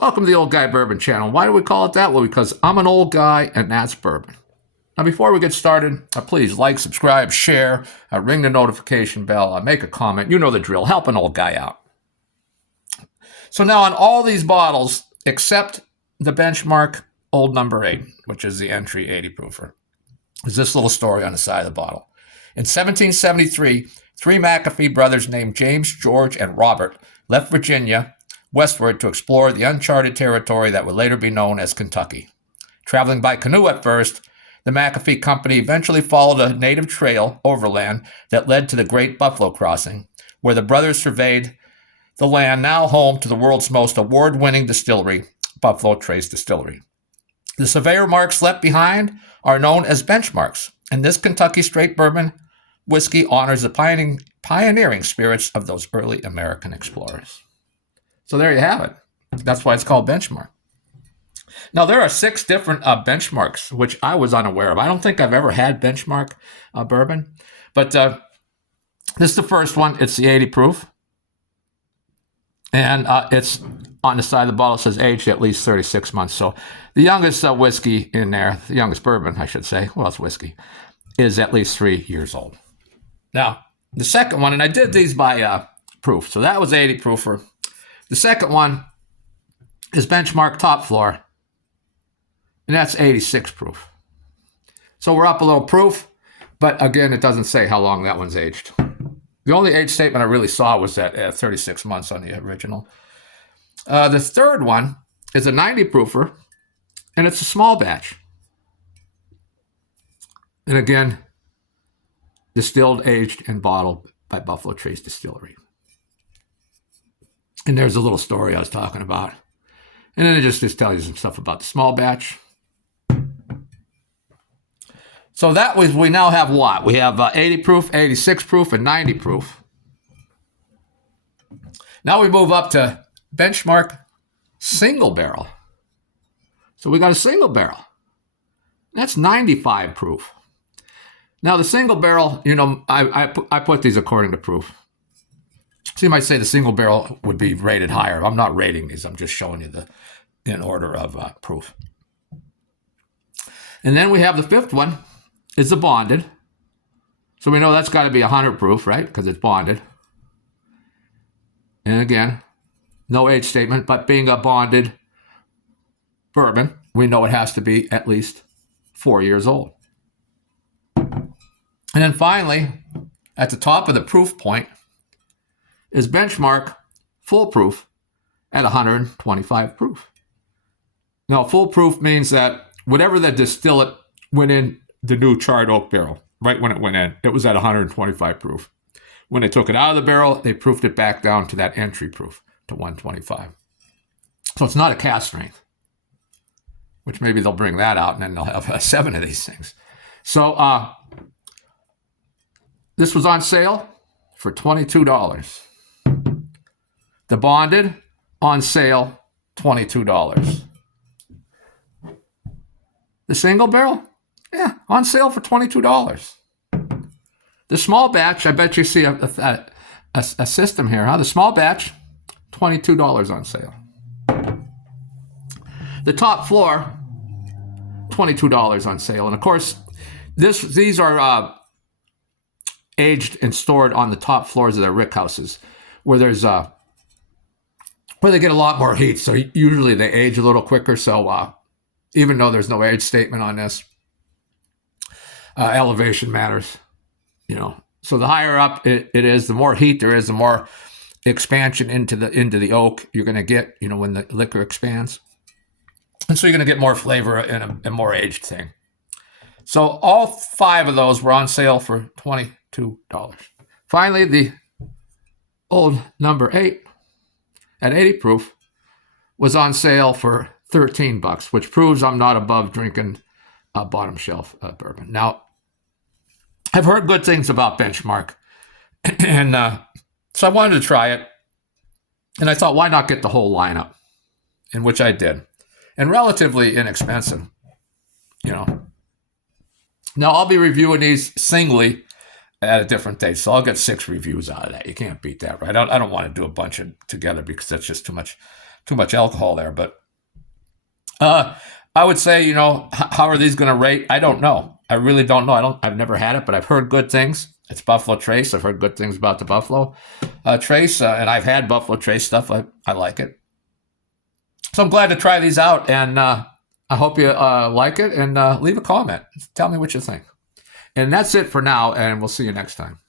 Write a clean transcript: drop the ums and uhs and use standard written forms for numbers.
Welcome to the Old Guy Bourbon channel. Why do we call it that? Well, because I'm an old guy and that's bourbon. Now, before we get started, please like, subscribe, share, ring the notification bell, make a comment. You know the drill. Help an old guy out. So now on all these bottles, except the Benchmark Old Number 8, which is the entry 80 proofer, is this little story on the side of the bottle. In 1773, three McAfee brothers named James, George, and Robert left Virginia westward to explore the uncharted territory that would later be known as Kentucky. Traveling by canoe at first, the McAfee Company eventually followed a native trail overland that led to the Great Buffalo Crossing, where the brothers surveyed the land now home to the world's most award-winning distillery, Buffalo Trace Distillery. The surveyor marks left behind are known as benchmarks, and this Kentucky straight bourbon whiskey honors the pioneering spirits of those early American explorers. So there you have it. That's why it's called Benchmark. Now, there are 6 different benchmarks, which I was unaware of. I don't think I've ever had Benchmark bourbon, but this is the first one. It's the 80 proof, and it's on the side of the bottle. It says aged at least 36 months. So the youngest whiskey in there, the youngest bourbon, I should say, well, it's whiskey, is at least 3 years old. Now, the second one, and I did these by proof, so that was 80 proofer. The second one is Benchmark Top Floor, and that's 86 proof. So we're up a little proof, but again, it doesn't say how long that one's aged. The only age statement I really saw was that 36 months on the original. The third one is a 90 proofer, and it's a small batch. And again, distilled, aged, and bottled by Buffalo Trace Distillery. And there's a little story I was talking about. And then it just tells you some stuff about the small batch. So that was, we now have what? We have 80 proof, 86 proof, and 90 proof. Now we move up to Benchmark Single Barrel. So we got a single barrel. That's 95 proof. Now the single barrel, you know, I put these according to proof. So you might say the single barrel would be rated higher. I'm not rating these. I'm just showing you in order of proof. And then we have the fifth one is the bonded. So we know that's got to be 100 proof, right? Because it's bonded. And again, no age statement, but being a bonded bourbon, we know it has to be at least 4 years old. And then finally, at the top of the proof point, is Benchmark Full Proof at 125 proof. Now, full proof means that whatever the distillate went in the new charred oak barrel, right when it went in, it was at 125 proof. When they took it out of the barrel, they proofed it back down to that entry proof, to 125. So it's not a cask strength, which maybe they'll bring that out and then they'll have 7 of these things. So this was on sale for $22. The bonded, on sale, $22. The single barrel, yeah, on sale for $22. The small batch, I bet you see a system here, huh? The small batch, $22 on sale. The top floor, $22 on sale. And of course, these are aged and stored on the top floors of their rick houses, where there's where they get a lot more heat. So usually they age a little quicker. So even though there's no age statement on this, elevation matters, you know. So the higher up it is, the more heat there is, the more expansion into the oak you're going to get, you know, when the liquor expands. And so you're going to get more flavor in a more aged thing. So all 5 of those were on sale for $22. Finally, the old number 8 at 80 proof was on sale for $13, which proves I'm not above drinking bottom shelf bourbon. Now, I've heard good things about Benchmark, and so I wanted to try it, and I thought, why not get the whole lineup? In which I did, and relatively inexpensive, you know. Now, I'll be reviewing these singly at a different date, so I'll get 6 reviews out of that. You can't beat that, right? I don't want to do a bunch of together because that's just too much too much alcohol there. But I would say, how are these going to rate? I don't know. I really don't know. I've never had it, but I've heard good things. It's Buffalo Trace. I've heard good things about the Buffalo Trace, and I've had Buffalo Trace stuff. I like it. So I'm glad to try these out, and I hope you like it, and leave a comment. Tell me what you think. And that's it for now, and we'll see you next time.